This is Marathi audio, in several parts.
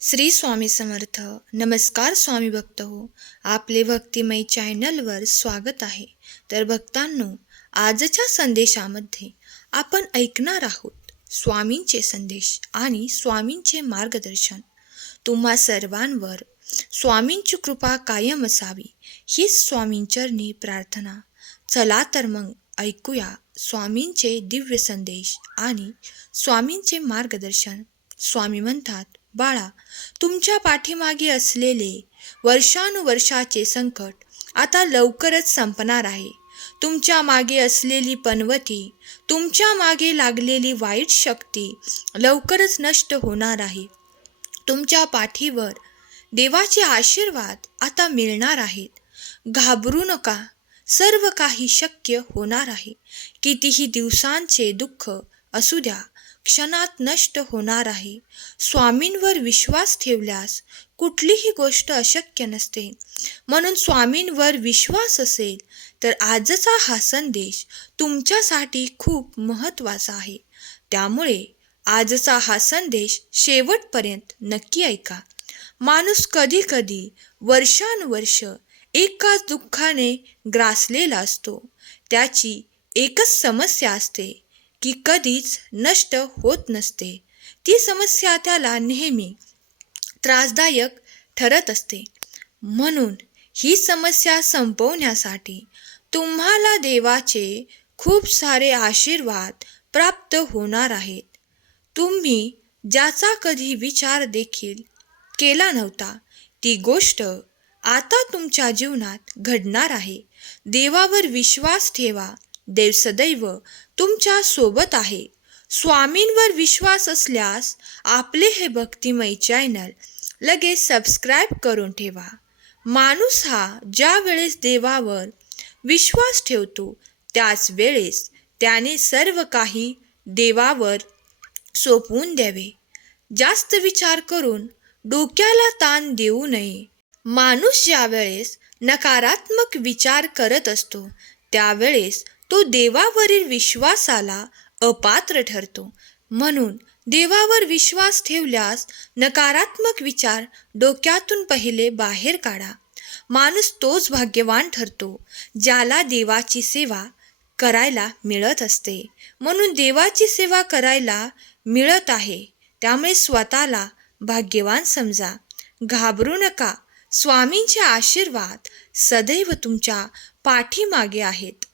श्री स्वामी समर्थ. नमस्कार स्वामी भक्त हो. आपले भक्तिमय चॅनलवर स्वागत आहे. तर भक्तांनो, आजच्या संदेशामध्ये आपण ऐकणार आहोत स्वामींचे संदेश आणि स्वामींचे मार्गदर्शन. तुम्हा सर्वांवर स्वामींची कृपा कायम असावी हीच स्वामींचरणी प्रार्थना. चला तर मग ऐकूया स्वामींचे दिव्य संदेश आणि स्वामींचे मार्गदर्शन. स्वामी म्हणतात, बाळा, तुमच्या पाठीमागे असलेले वर्षानुवर्षाचे संकट आता लवकरच संपणार आहे. तुमच्या मागे असलेली पनवती, तुमच्या मागे लागलेली वाईट शक्ती लवकरच नष्ट होणार आहे. तुमच्या पाठीवर देवाचे आशीर्वाद आता मिळणार आहेत. घाबरू नका, सर्व काही शक्य होणार आहे. कितीही दिवसांचे दुःख असू द्या, क्षणात नष्ट होणार आहे. स्वामींवर विश्वास ठेवल्यास कुठलीही गोष्ट अशक्य नसते. म्हणून स्वामींवर विश्वास असेल तर आजचा हा संदेश तुमच्यासाठी खूप महत्त्वाचा आहे. त्यामुळे आजचा हा संदेश शेवटपर्यंत नक्की ऐका. माणूस कधी कधी वर्षानुवर्ष एकाच दुःखाने ग्रासलेला असतो. त्याची एकच समस्या असते की कधीच नष्ट होत नसते. ती समस्या त्याला नेहमी त्रासदायक ठरत असते. म्हणून ही समस्या संपवण्यासाठी तुम्हाला देवाचे खूप सारे आशीर्वाद प्राप्त होणार आहेत. तुम्ही ज्याचा कधी विचार देखील केला नव्हता ती गोष्ट आता तुमच्या जीवनात घडणार आहे. देवावर विश्वास ठेवा. देव सदैव तुमच्या सोबत आहे. स्वामींवर विश्वास असल्यास आपले हे भक्तिमय चॅनल लगेच सबस्क्राईब करून ठेवा. माणूस हा ज्या वेळेस देवावर विश्वास ठेवतो त्याच वेळेस त्याने सर्व काही देवावर सोपवून द्यावे. जास्त विचार करून डोक्याला ताण देऊ नये. माणूस ज्या वेळेस नकारात्मक विचार करत असतो त्यावेळेस तो देवावरील विश्वासाला अपात्र ठरतो. म्हणून देवावर विश्वास ठेवल्यास नकारात्मक विचार डोक्यातून पहिले बाहेर काढा. माणूस तोच भाग्यवान ठरतो ज्याला देवाची सेवा करायला मिळत असते. म्हणून देवाची सेवा करायला मिळत आहे त्यामुळे स्वतःला भाग्यवान समजा. घाबरू नका. स्वामींचे आशीर्वाद सदैव तुमच्या पाठीमागे आहेत.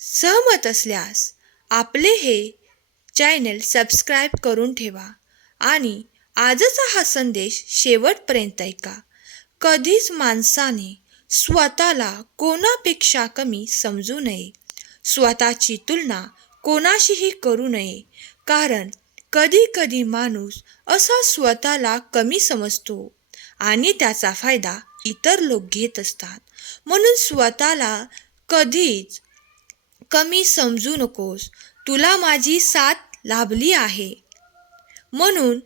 सहमत असल्यास आपले हे चॅनल सबस्क्राईब करून ठेवा आणि आजचा हा संदेश शेवटपर्यंत ऐका. कधीच माणसाने स्वतःला कोणापेक्षा कमी समजू नये. स्वतःची तुलना कोणाशीही करू नये. कारण कधी कधी माणूस असा स्वतःला कमी समजतो आणि त्याचा फायदा इतर लोक घेत असतात. म्हणून स्वतःला कधीच कमी समजू नकोस. तुला माझी साथ लाभली आहे म्हणून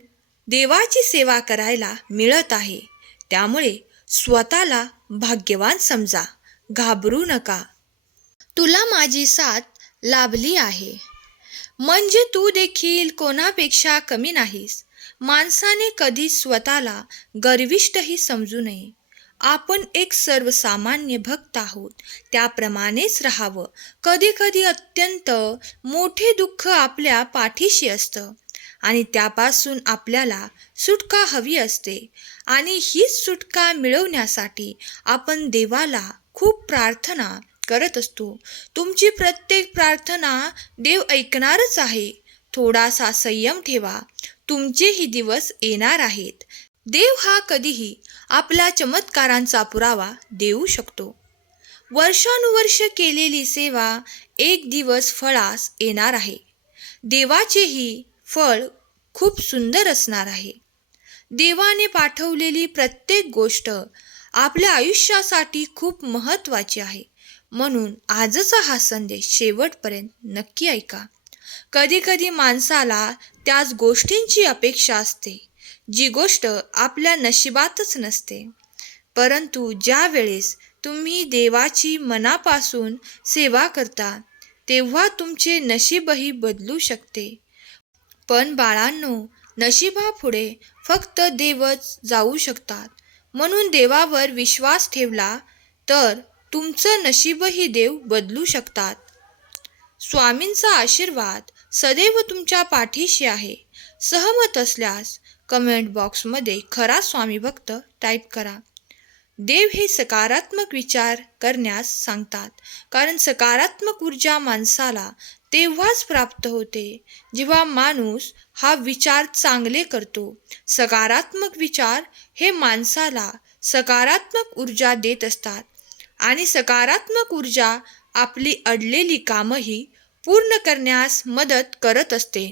देवाची सेवा करायला मिळत आहे. त्यामुळे स्वतःला भाग्यवान समजा. घाबरू नका. तुला माझी साथ लाभली आहे म्हणजे तू देखील कोणापेक्षा कमी नाहीस. माणसाने कधीच स्वतःला गर्विष्ठही समजू नये. आपण एक सर्वसामान्य भक्त आहोत त्याप्रमाणेच राहावं. कधी कधी अत्यंत मोठे दुःख आपल्या पाठीशी असतं आणि त्यापासून आपल्याला सुटका हवी असते. आणि हीच सुटका मिळवण्यासाठी आपण देवाला खूप प्रार्थना करत असतो. तुमची प्रत्येक प्रार्थना देव ऐकणारच आहे. थोडासा संयम ठेवा. तुमचेही दिवस येणार आहेत. देव हा कधीही आपल्या चमत्कारांचा पुरावा देऊ शकतो. वर्षानुवर्ष केलेली सेवा एक दिवस फळास येणार आहे. देवाचेही फळ खूप सुंदर असणार आहे. देवाने पाठवलेली प्रत्येक गोष्ट आपल्या आयुष्यासाठी खूप महत्त्वाची आहे. म्हणून आजचा हा संदेश शेवटपर्यंत नक्की ऐका. कधी कधी माणसाला त्याच गोष्टींची अपेक्षा असते जी गोष्ट आपल्या नशिबातच नसते. परंतु ज्या वेळेस तुम्ही देवाची मनापासून सेवा करता तेव्हा तुमचे नशीबही बदलू शकते. पण बाळांनो, नशिबापुढे फक्त देवच जाऊ शकतात. म्हणून देवावर विश्वास ठेवला तर तुमचं नशीबही देव बदलू शकतात. स्वामींचा आशीर्वाद सदैव तुमच्या पाठीशी आहे. सहमत असल्यास कमेंट बॉक्समध्ये खरा स्वामी भक्त टाईप करा. देव हे सकारात्मक विचार करण्यास सांगतात, कारण सकारात्मक ऊर्जा माणसाला तेव्हाच प्राप्त होते जेव्हा माणूस हा विचार चांगले करतो. सकारात्मक विचार हे माणसाला सकारात्मक ऊर्जा देत असतात आणि सकारात्मक ऊर्जा आपली अडलेली कामही पूर्ण करण्यास मदत करत असते.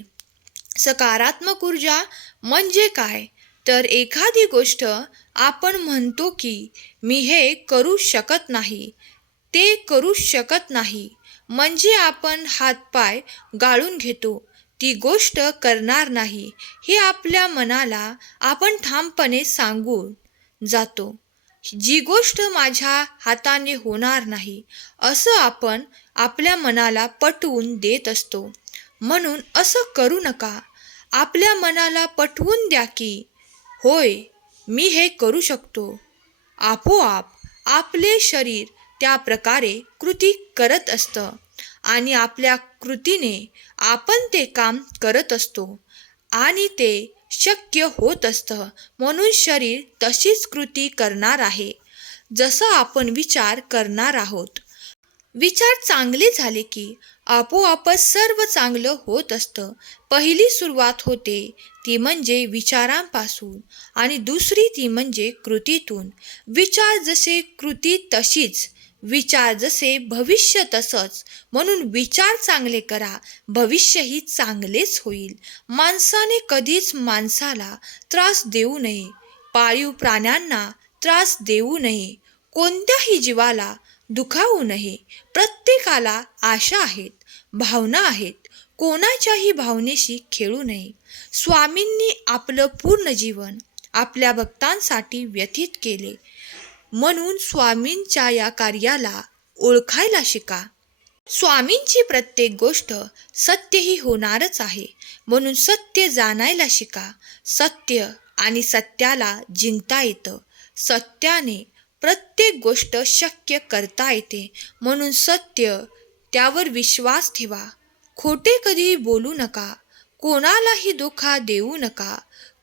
सकारात्मक ऊर्जा म्हणजे काय? तर एखादी गोष्ट आपण म्हणतो की मी हे करू शकत नाही, ते करू शकत नाही, म्हणजे आपण हातपाय गाळून घेतो, ती गोष्ट करणार नाही हे आपल्या मनाला आपण ठामपणे सांगून जातो. जी गोष्ट माझ्या हाताने होणार नाही असं आपण आपल्या मनाला पटवून देत असतो. म्हणून असं करू नका. आपल्या मनाला पटवून द्या की होय, मी हे करू शकतो. आपोआप आपले शरीर त्या प्रकारे कृती करत असतं आणि आपल्या कृतीने आपण ते काम करत असतो आणि ते शक्य होत असतं. म्हणून शरीर तशीच कृती करणार आहे जसं आपण विचार करणार आहोत. विचार चांगले झाले की आपोआपच सर्व चांगलं होत असतं. पहिली सुरुवात होते ती म्हणजे विचारांपासून आणि दुसरी ती म्हणजे कृतीतून. विचार जसे कृती तशीच, विचार जसे भविष्य तसंच. म्हणून विचार चांगले करा, भविष्यही चांगलेच होईल. माणसाने कधीच माणसाला त्रास देऊ नये, पाळीव प्राण्यांना त्रास देऊ नये, कोणत्याही जीवाला दुखावू नये. प्रत्येकाला आशा आहेत, भावना आहेत, कोणाच्याही भावनेशी खेळू नये. स्वामींनी आपलं पूर्ण जीवन आपल्या भक्तांसाठी व्यतीत केले, म्हणून स्वामींच्या या कार्याला ओळखायला शिका. स्वामींची प्रत्येक गोष्ट सत्यही होणारच आहे, म्हणून सत्य जाणायला शिका. सत्य आणि सत्याला जिंकता येतं. सत्याने प्रत्येक गोष्ट शक्य करता येते, म्हणून सत्य त्यावर विश्वास ठेवा. खोटे कधीही बोलू नका, कोणालाही धोका देऊ नका,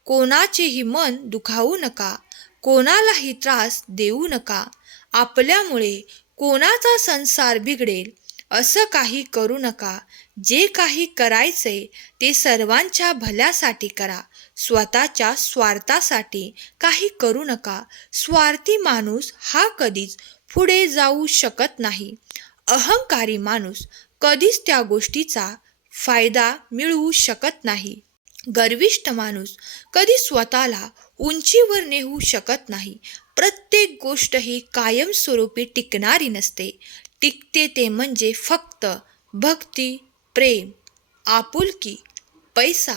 कोणाचेही मन दुखावू नका, कोणालाही त्रास देऊ नका. आपल्यामुळे कोणाचा संसार बिघडेल असं काही करू नका. जे काही करायचे ते सर्वांच्या भल्यासाठी करा, स्वतःच्या स्वार्थासाठी काही करू नका. स्वार्थी माणूस हा कधीच पुढे जाऊ शकत नाही. अहंकारी माणूस कधीच त्या गोष्टीचा फायदा मिळवू शकत नाही. गर्विष्ठ माणूस कधी स्वतःला उंचीवर नेऊ शकत नाही. प्रत्येक गोष्ट ही कायमस्वरूपी टिकणारी नसते. टिकते ते म्हणजे फक्त भक्ती, प्रेम, आपुलकी. पैसा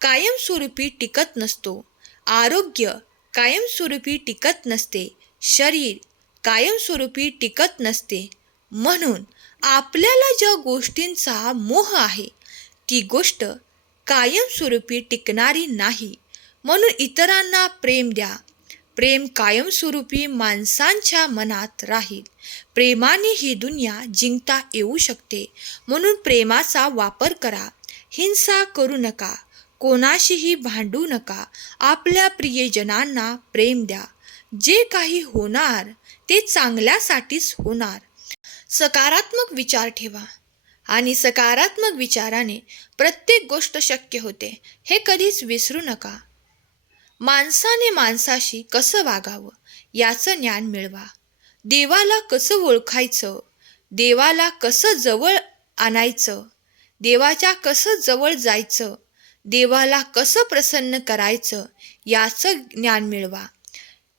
कायमस्वरूपी टिकत नसतो. आरोग्य कायमस्वरूपी टिकत नसते. शरीर कायमस्वरूपी टिकत नसते. म्हणून आपल्याला ज्या गोष्टींचा मोह आहे ती गोष्ट कायमस्वरूपी टिकणारी नाही. म्हणून इतरांना प्रेम द्या. प्रेम कायमस्वरूपी माणसांच्या मनात राहील. प्रेमाने ही दुनिया जिंकता येऊ शकते, म्हणून प्रेमाचा वापर करा. हिंसा करू नका, कोणाशीही भांडू नका. आपल्या प्रियजनांना प्रेम द्या. जे काही होणार ते चांगल्यासाठीच होणार. सकारात्मक विचार ठेवा आणि सकारात्मक विचाराने प्रत्येक गोष्ट शक्य होते, हे कधीच विसरू नका. माणसाने माणसाशी कसं वागावं याचं ज्ञान मिळवा. देवाला कसं ओळखायचं, देवाला कसं जवळ आणायचं, देवाच्या कसं जवळ जायचं, देवाला कसं प्रसन्न करायचं याचं ज्ञान मिळवा.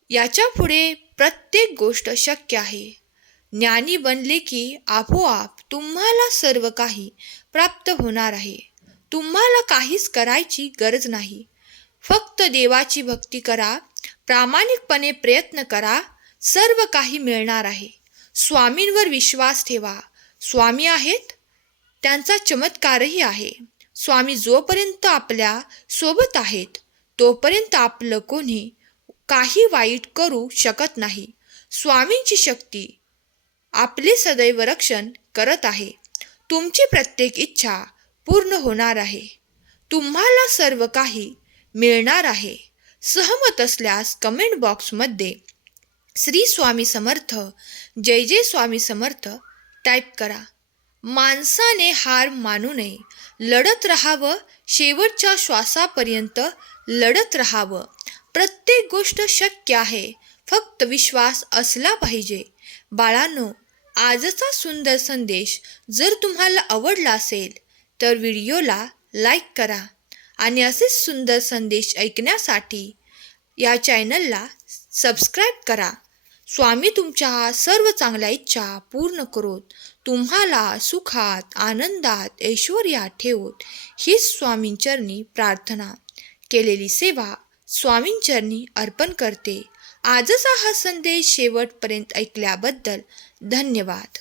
याच्या पुढे प्रत्येक गोष्ट शक्य आहे. ज्ञानी बनले की आपोआप तुम्हाला सर्व काही प्राप्त होणार आहे. तुम्हाला काहीच करायची गरज नाही. फक्त देवाची भक्ती करा, प्रामाणिकपणे प्रयत्न करा, सर्व काही मिळणार आहे. स्वामींवर विश्वास ठेवा. स्वामी आहेत, त्यांचा चमत्कारही आहे. स्वामी जोपर्यंत आपल्या सोबत आहेत तोपर्यंत आपलं कोणी काही वाईट करू शकत नाही. स्वामींची शक्ती आपले सदैव रक्षण करत आहे. तुमची प्रत्येक इच्छा पूर्ण होणार आहे. तुम्हाला सर्व काही मिळणार आहे. सहमत असल्यास कमेंट बॉक्समध्ये श्री स्वामी समर्थ, जय जय स्वामी समर्थ टाईप करा. माणसाने हार मानू नये. लढत राहावं, शेवटच्या श्वासापर्यंत लढत राहावं. प्रत्येक गोष्ट शक्य आहे, फक्त विश्वास असला पाहिजे. बाळांनो, आजचा सुंदर संदेश जर तुम्हाला आवडला असेल तर व्हिडिओला लाईक करा आणि असेच सुंदर संदेश ऐकण्यासाठी या चॅनलला सबस्क्राईब करा. स्वामी तुमच्या सर्व चांगल्या इच्छा पूर्ण करोत, तुम्हाला सुखात, आनंदात, ऐश्वर्यात ठेवोत, हीच स्वामींचरणी प्रार्थना. केलेली सेवा स्वामींचरणी अर्पण करते. आजचा हा संदेश शेवटपर्यंत ऐकल्याबद्दल धन्यवाद.